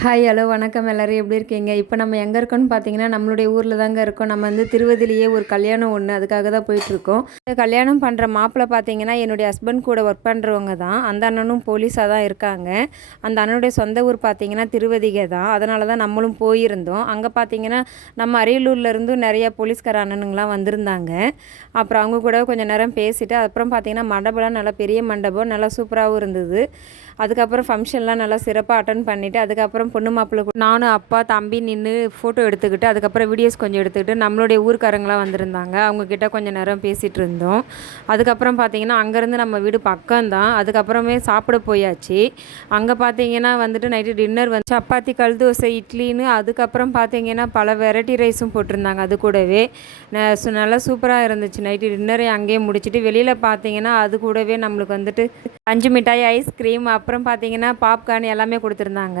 Hi hello வணக்கம் எல்லோரும் எப்படி இருக்கீங்க? இப்போ நம்ம எங்கே இருக்கோம்னு பார்த்தீங்கன்னா, நம்மளுடைய ஊரில் தாங்க இருக்கோம். நம்ம வந்து திருவதிலேயே ஒரு கல்யாணம் ஒன்று அதுக்காக தான் போயிட்டுருக்கோம். கல்யாணம் பண்ணுற மாப்பிள்ளை பார்த்தீங்கன்னா, என்னுடைய ஹஸ்பண்ட் கூட ஒர்க் பண்ணுறவங்க தான். அந்த அண்ணனும் போலீஸாக தான் இருக்காங்க. அந்த அண்ணனுடைய சொந்த ஊர் பார்த்தீங்கன்னா திருவதிகை தான். அதனால தான் நம்மளும் போயிருந்தோம். அங்கே பார்த்தீங்கன்னா, நம்ம அரியலூர்லேருந்தும் நிறைய போலீஸ்கார அண்ணனுங்களாம் வந்திருந்தாங்க. அப்புறம் அவங்க கூட கொஞ்சம் நேரம் பேசிவிட்டு, அப்புறம் பார்த்தீங்கன்னா மண்டபம்லாம் நல்லா பெரிய மண்டபம், நல்லா சூப்பராகவும் இருந்தது. அதுக்கப்புறம் ஃபங்க்ஷன்லாம் நல்லா சிறப்பாக அட்டன் பண்ணிவிட்டு, அதுக்கப்புறம் பொண்ணு மாப்பிள்ளை நானும் அப்பா தம்பி நின்று ஃபோட்டோ எடுத்துக்கிட்டு, அதுக்கப்புறம் வீடியோஸ் கொஞ்சம் எடுத்துக்கிட்டு நம்மளுடைய ஊர்க்காரங்களாம் வந்திருந்தாங்க. அவங்கக்கிட்ட கொஞ்சம் நேரம் பேசிகிட்டு இருந்தோம். அதுக்கப்புறம் பார்த்திங்கன்னா அங்கேருந்து நம்ம வீடு பக்கம்தான். அதுக்கப்புறமே சாப்பிட போயாச்சு. அங்கே பார்த்தீங்கன்னா வந்துட்டு நைட்டு டின்னர் வந்து சப்பாத்தி, கல் தோசை, இட்லின்னு அதுக்கப்புறம் பார்த்தீங்கன்னா பல வெரைட்டி ரைஸும் போட்டிருந்தாங்க. அது கூடவே நல்லா சூப்பராக இருந்துச்சு. நைட்டு டின்னரை அங்கேயே முடிச்சுட்டு வெளியில் பார்த்தீங்கன்னா அது கூடவே நம்மளுக்கு வந்துட்டு பஞ்சு மிட்டாய், ஐஸ்கிரீம், அப்புறம் பார்த்தீங்கன்னா பாப்கார்ன் எல்லாமே கொடுத்துருந்தாங்க.